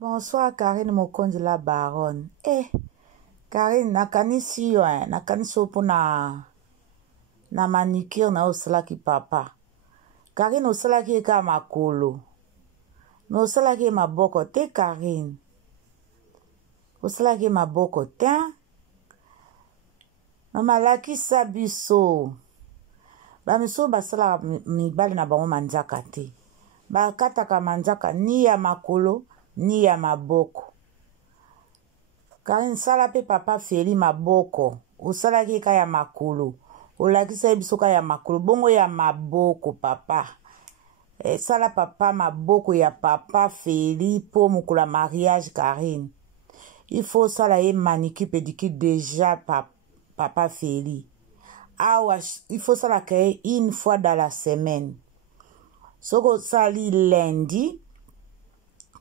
Bonsoir, Karine Mokonzi la baronne. Karine, nakanisi yo, nakanisi opo na manicure na osalaki papa. Karine osalaki eka makolo. No osalaki maboko te, Karine. Osalaki maboko te. Mama lakisa biso. Bamiso basala mibali na bango manzaka te. Bakataka manzaka ni ya makolo ni ya maboko. Karine sala pe papa feli maboko. Osalaki eka ya makolo. Olakisa biso ka ya makolo. Bongo ya maboko papa. Sala papa maboko ya papa feli po mukula mariage Karine. Il faut sala ye manicure pédicure déjà papa feli. Il faut sala kaye une fois dans la semaine. Soko sali lundi,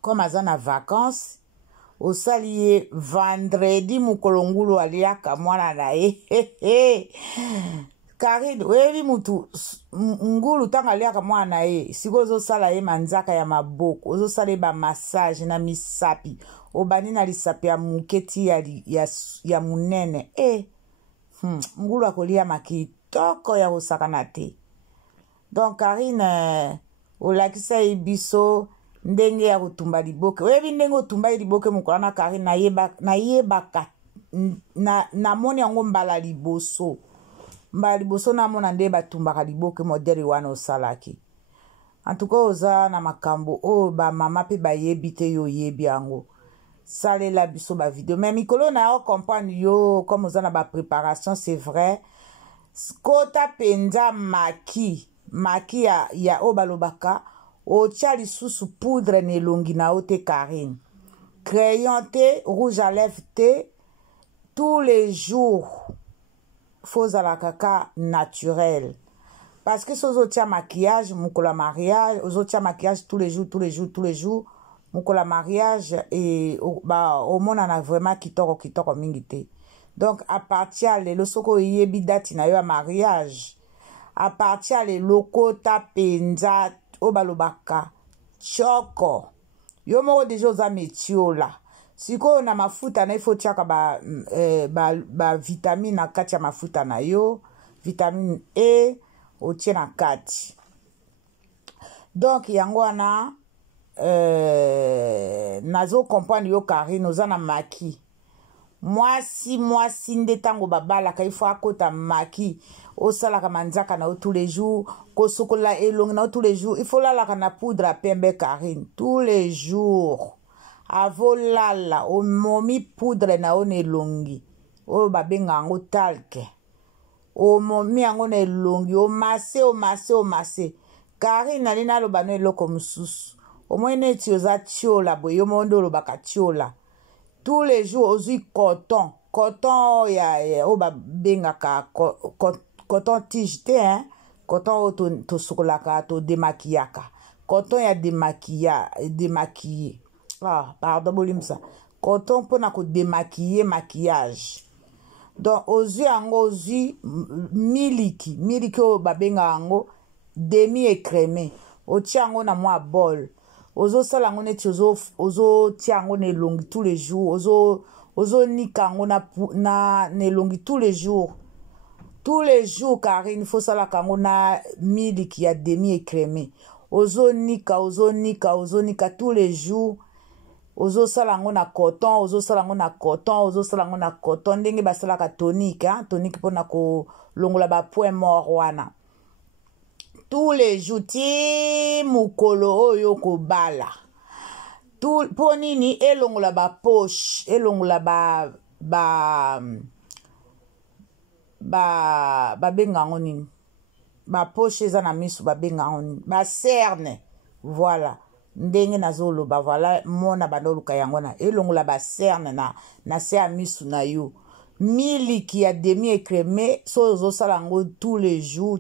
comme azana vacances, au sali vendredi mukolongulu aliaka mwana na ye. Karine, wevi mutu ngulu tanga aliaka mwana na ye. Siko zo sala ye manzaka ya maboko, ozo sala ba massage na misapi. Obani na lisapi ya muketi ya munene. Ngulu akolia makitoko ya osakana te. Donc Karine, olakisa ibiso ndenge ya kutumba liboke. Webi ndenge otumba liboke mukolana Karine na yebaka na moni yango mbala liboso. Mbala liboso na mona nde batumbaka liboke modeli wana osalaki. En tout cas oza na makambo ba mama pe ba yebi te yo yebi yango. Sale la biso ba video. Mais mikolo na yo comprendre yo comme oza na ba préparation c'est vrai. Kota penza maki ya obalobaka otia lisusu poudre nelongi na ote Karine. Crayon te, rouge à lèvres te, tous les jours faut la kaka naturel. Parce que si vous tia maquillage, mukola mariage, vous tia maquillage tous les jours, mukola mariage et au monde on a vraiment kitoko mingi te. Donc à partir de losoko yebi date na yo mariage, à partir de loko ta penza obalobaka choko yo moko deja oza metiola siko na mafuta na ifo tiaka ba vitamine na kati ya mafuta na yo, vitamine E otie na kati. Donc yango wana nazo comprendre yo Karine oza na maki mwasi nde tango babalaka il faut akota maki osalaka manzaka na tous les jours kosokola elongi na tous les jours il faut lalaka na poudre à pembe Karine tous les jours avolala omomi poudre na one elongi o babenga yango talke omomi yango na elongi omase Karine alina aloba no eloko mosusu omwene eti oza tiola boye omondo olobaka tiola tous les jours ozui coton ya oba bengaka coton tige te coton to sokolaka to démaquillaka coton ya démaquiller pardon bolimsa coton pona ko démaquiller maquillage. Donc ozui yango ozui miliki o babenga yango demi écrémé otia yango na mwa bol ozo sala ngo neti ozo tia ngo nelongi tous les jours ozo nika ngo na nelongi tous les jours Karine faut sala kango na miliki ya demi écrémé ozo nika tous les jours ozo sala ngo na coton ndenge basalaka tonique pona ko longola ba point mort wana tous les jours ti mukolo oyo kobala tout ponini elongola ba poche elongola ba benga ngoni ba poche eza na misu ba benga ngoni ba cerne voilà ndenge nazoloba voilà mona bandoluka yango na elongola ba cerne na se a misu na yo miliki ya demi écrémé so ozosala ngo tous les jours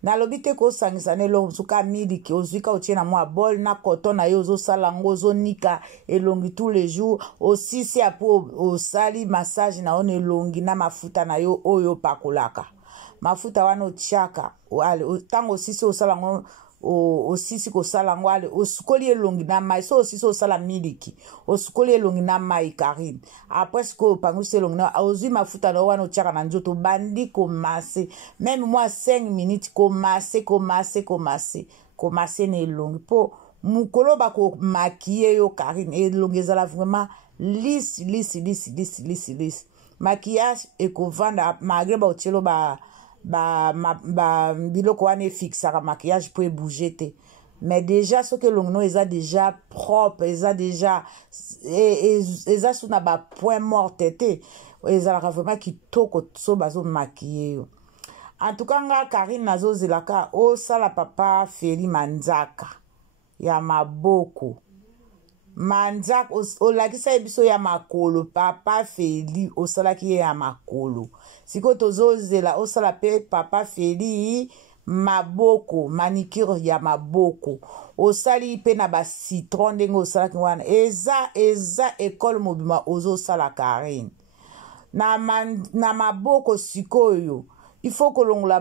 na lobite ko sangisa nelo suka miliki ozwika otie na mwa bol na coton na yo ozosala ngo ozonika elongi tous les jours osisi apo osali massage na one elongi na mafuta na yo oyo pakolaka mafuta wana otiaka tango osisi osala ngo osisi kosala yango ale osukoli elongi na mai so osisi osala miliki osukoli elongi na mai Karine après sikoyo opangwisi elongi na ozwi mafuta na wana otiaka na nzoto bandi komase même moi 5 minutes komase na elongi mpo mukolo bakomakie yo Karine elongi ezala vraiment lisse maquillage ekovanda malgré baotielo biloko wana efixaka maquillage po ebouge te mais déjà soki elongi no eza déjà propre eza déjà eza so na bapoint morte te ezalaka vraiment kitoko so bazomakie yo en tout cas nga Karine nazozelaka osala papa Feli manzaka ya maboko manzaka olakisa ye biso ya makolo papa Feli osalaki ye ya makolo siko tozozela osala pe papa Feli maboko manicure ya maboko osali pe na ba citron ndenge osalaki wana eza école mobima ozosala Karine na maboko sikoyo il faut kolongola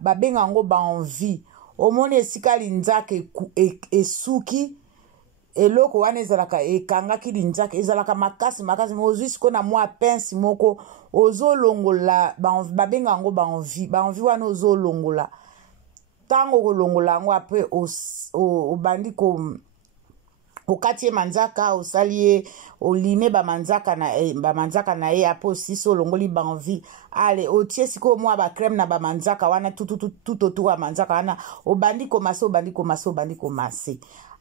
babenga yango baenvie omoni esika linzaka esuki eloko wana ezalaka ekangaki linzaka ezalaka makasi ozwi siko na mwa pince moko ozolongola babenga yango baenvie wana ozolongola ntango kolongola yango apres obandi okati ye manzaka osali ye olime bamanzaka na ye apres osisi olongoli baenvie ale otie sikoyo mwa bacreme na bamanzaka wana tout autour ya manzaka wana obandi komase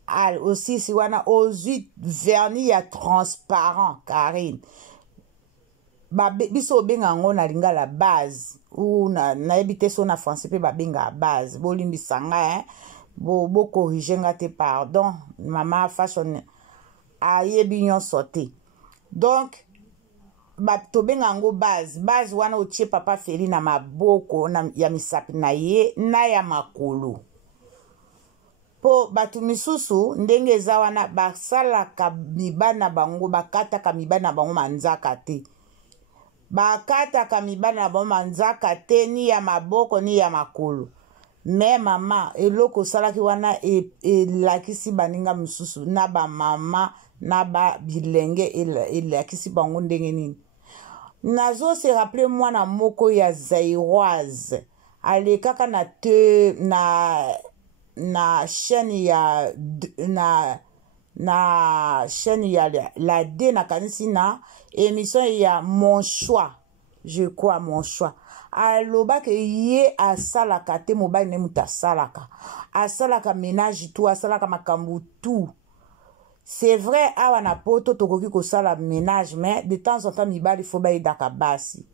ale osisi wana ozwi vernis ya transparent Karine biso obenga yango na lingala base ou nayebi te so na français pe babenga base bolimbisa nga bokorrige nga te pardon mama fashion ayebi nyonso te donc tobenga yango base wana otie papa Feli na maboko ya misapi na ye na ya makolo po batu misusu ndenge eza wana basalaka mibana bango bakataka mibana bango manzaka te bakataka mibana na bango manzaka te ni ya maboko ni ya makolo me mama eloko osalaki wana elakisi baninga misusu na bamama na bilenge elakisi bango ndenge nini nazo se rappeler mwana moko ya Zairoise alekaka na chaîne ya chaîne ya la D na kanisi na émission ya mon choix je crois mon choix alobaka ye asalaka te mobali ne mutu asalaka ménage tout asalaka makambo tout c'est vrai awa na poto tokoki kosala ménage mais de temps en temps mibali fo bayedaka basi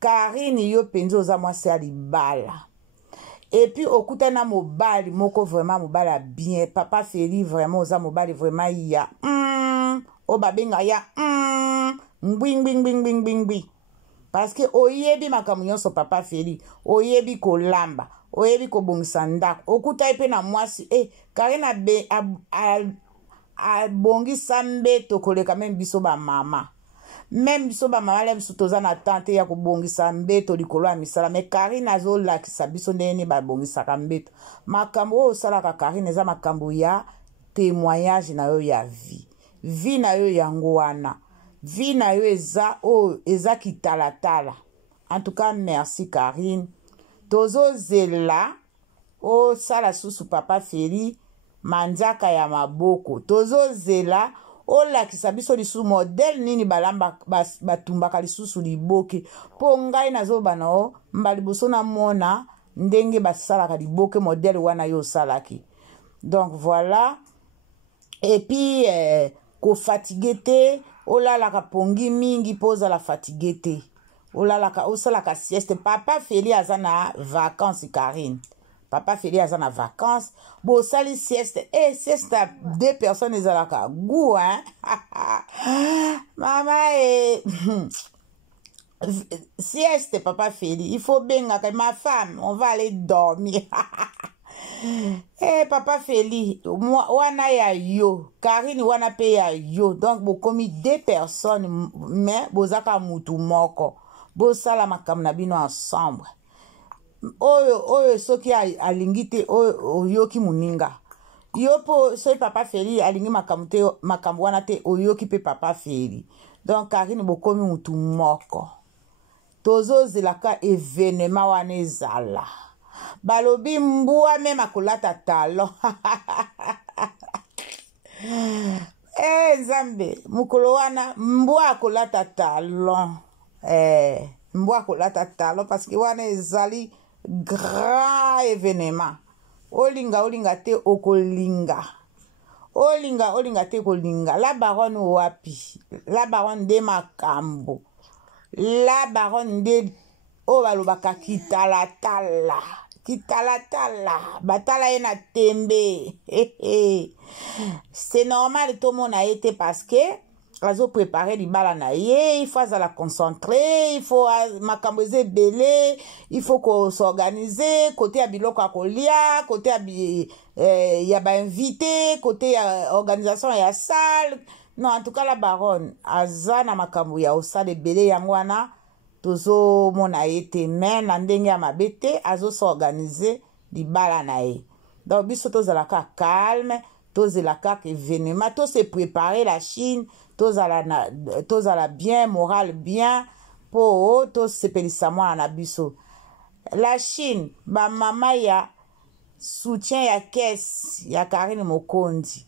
Karine yo penzi oza mwasi ya libala et puis okuta na mobali moko vraiment mobali a bien papa Feli vraiment oza mobali vraiment ya obabenga ya ngbi parce que oyebi makambo nyonso papa Feli oyebi kolamba oyebi kobongisa ndako okuta pe na mwasi Karine abongisa mbeto koleka même biso bamama le biso toza na tante ya kobongisa mbeto likolo ya misala mais Karine azolakisa biso ndenge babongisaka mbeto makambo oyo osalaka Karine eza makambo ya témoignage na yo ya vie na yo yango wana vie na yo eza kitalatala en tout cas merci Karine tozozela osala susu papa Feli manzaka ya maboko tozozela olakisa biso lisusu modele nini balamba batumbaka lisusu liboke po ngai nazobana o mbaliboso na mona ndenge basalaka liboke modele wana yo osalaki donc voilà et puis kofatigue te olalaka pongi mingi po ozala fatigue te osalaka sieste papa Feli aza na vacances Karine papa Feli aza na vacances bosali sieste sieste à 2 personnes ezalaka goût hein mama sieste papa Feli il faut bengaka ma femme on va aller dormir papa Feli wana ya yo Karine wana pe ya yo donc bokomi 2 personnes mais bozaka mutu moko bosala makambo na bino ensemble oyo soki alingi te oyoki moninga yo po soki papa feri alingi makambo wana te oyoki pe papa feri. Donc Karine bokomi mutu moko tozozelaka evenema wana ezala balobi mbwa meme akolata talon nzambe mukolo wana mbwa akolata talon mbwa akolata talon parce que wana ezali grand événement. Olinga te okolinga. Olinga te kolinga. La baronne wapi. La baronne de makambo. La baronne de obalobaka kitalatala. Kitalatala. Batala ena tembe. C'est normal tout le monde a été parce que Azo préparer les balles na ye, il faut la concentrer, il faut makamboze belé, il faut qu'on s'organise, côté abiloko akolia, côté y a ba invité, côté organisation ya salle. Non, en tout cas la baronne azana makambo ya osale belé yangwana tozo mona yete men na ndenge ya mabete azo s'organiser di balles na ye. Donc biso tozalaka calme, tozalaka événement, to se préparer la Chine. Tous à la bien, moral bien, pour tous se pelissa moi en abisso. La Chine, ba mama ya soutien ya caisse, ya Karine Mokondi.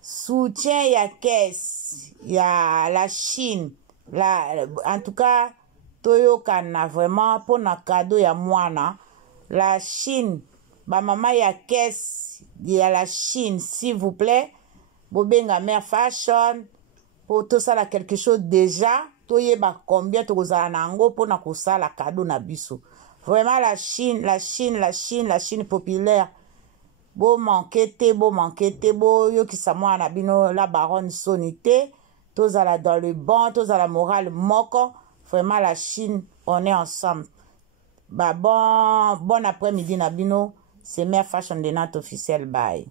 Soutien ya caisse, ya la Chine. En tout cas, Toyo Kana vraiment pour na cadeau ya moana. La Chine, ba mama ya caisse, ya la Chine, s'il vous plaît. Bobenga mère fashion pour tout ça là quelque chose déjà toyeba combien tozala nango pour na kosala cadeau na biso. Vraiment la Chine populaire bo manquer te bo yo ki sa mwana bino la baronne sonité tozala dans le bon tozala moral moko. Vraiment la Chine on est ensemble. Bon après-midi na bino c'est mère fashion de notre officiel bye.